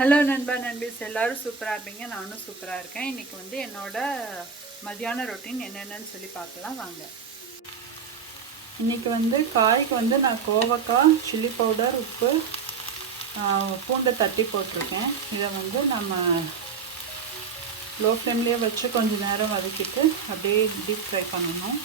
Hello நண்பா நண்பீஸ், எல்லோரும் சூப்பராக இருப்பீங்க. நானும் சூப்பராக இருக்கேன். இன்றைக்கி வந்து என்னோடய மதியான ரொட்டீன் என்னென்னு சொல்லி பார்க்கலாம் வாங்க. இன்றைக்கி வந்து காய்க்கு வந்து நான் கோவக்காய், சில்லி பவுடர், உப்பு, பூண்டை தட்டி போட்டிருக்கேன். இதை வந்து நம்ம லோ ஃப்ளேம்லேயே வச்சு கொஞ்சம் நேரம் வதக்கிட்டு அப்படியே டீப் ஃப்ரை பண்ணணும்.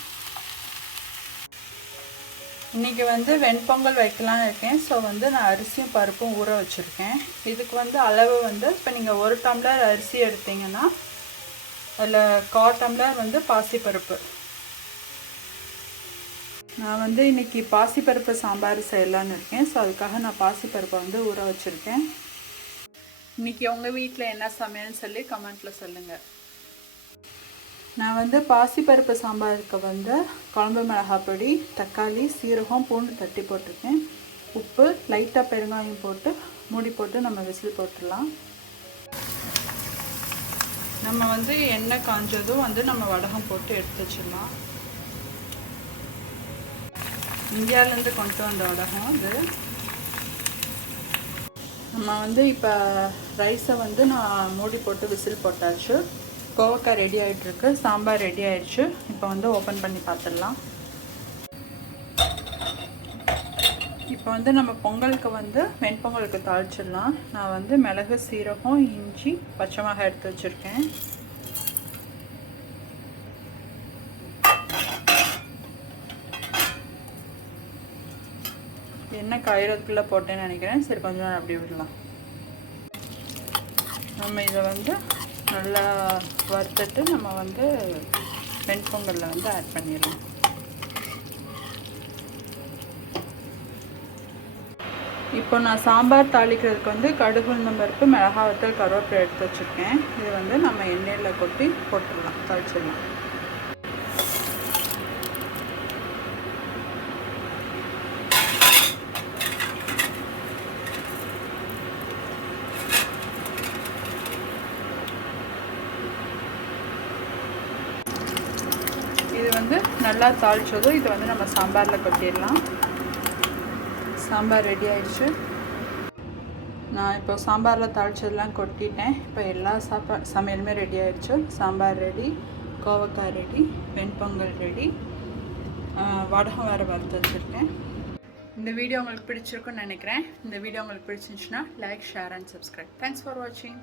இன்றைக்கி வந்து வெண்பொங்கல் வைக்கலான்னு இருக்கேன். ஸோ வந்து நான் அரிசியும் பருப்பும் ஊற வச்சுருக்கேன். இதுக்கு வந்து அளவு வந்து இப்போ நீங்கள் 1 டம்ளர் அரிசி எடுத்திங்கன்னா அதில் 1/4 டம்ளர் வந்து பாசிப்பருப்பு. நான் வந்து இன்றைக்கி பாசிப்பருப்பு சாம்பார் செய்யலான்னு இருக்கேன். ஸோ அதுக்காக நான் பாசிப்பருப்பை வந்து ஊற வச்சுருக்கேன். இன்றைக்கி உங்கள் வீட்டில் என்ன சமையல்னு சொல்லி கமெண்ட்டில் சொல்லுங்கள். நான் வந்து பாசிப்பருப்பு சாம்பாருக்கு வந்து குழம்பு மிளகாய் பொடி, தக்காளி, சீரகம், பூண்டு தட்டி போட்டிருக்கேன். உப்பு, லைட்டாக பெருங்காயம் போட்டு மூடி போட்டு நம்ம விசில் போட்டுடலாம். நம்ம வந்து எண்ணெய் காஞ்சதும் வந்து நம்ம வடகம் போட்டு எடுத்து வச்சிடலாம். இந்தியாவிலேருந்து கொண்டு வந்த வடகம் இது. நம்ம வந்து இப்போ ரைஸை வந்து நான் மூடி போட்டு விசில் போட்டாச்சு. கோவக்காய் ரெடி ஆகிட்டுருக்கு, சாம்பார் ரெடி ஆகிடுச்சு. இப்போ வந்து ஓப்பன் பண்ணி பார்த்துடலாம். இப்போ வந்து நம்ம பொங்கலுக்கு வந்து வெண்பொங்கலுக்கு தாளிச்சிடலாம். நான் வந்து மிளகு, சீரகம், இஞ்சி, பச்சை மிளகாய் எடுத்து வச்சுருக்கேன். எண்ணெய் காயறதுக்குள்ளே போட்டேன்னு நினைக்கிறேன். சரி, கொஞ்சம் நேரம் அப்படி விடலாம். நம்ம இதை வந்து நல்லா வறுத்துட்டு நம்ம வந்து வெண்பொங்கலில் வந்து ஆட் பண்ணிடலாம். இப்போ நான் சாம்பார் தாளிக்கிறதுக்கு வந்து கடுகு, உளுந்தம் பருப்பு, மிளகாய் வத்தல், கருவேப்பிலை எடுத்து வச்சுருக்கேன். இது வந்து நம்ம எண்ணெயில் கொட்டி போட்டுடலாம், தாளிச்சிடலாம். இது வந்து நல்லா தாளிச்சதும் இது வந்து நம்ம சாம்பாரில் கொட்டிடலாம். சாம்பார் ரெடி ஆயிடுச்சு. நான் இப்போ சாம்பாரில் தாளிச்சதெல்லாம் கொட்டிட்டேன். இப்போ எல்லா சமையலுமே ரெடி ஆயிடுச்சு. சாம்பார் ரெடி, கோவக்காய் ரெடி, வெண்பொங்கல் ரெடி, வடகம் வேறு வறுத்து வச்சுருக்கேன். இந்த வீடியோ உங்களுக்கு பிடிச்சிருக்குன்னு நினைக்கிறேன். இந்த வீடியோ உங்களுக்கு பிடிச்சிருந்துச்சுன்னா like, share and subscribe. Thanks for வாட்சிங்.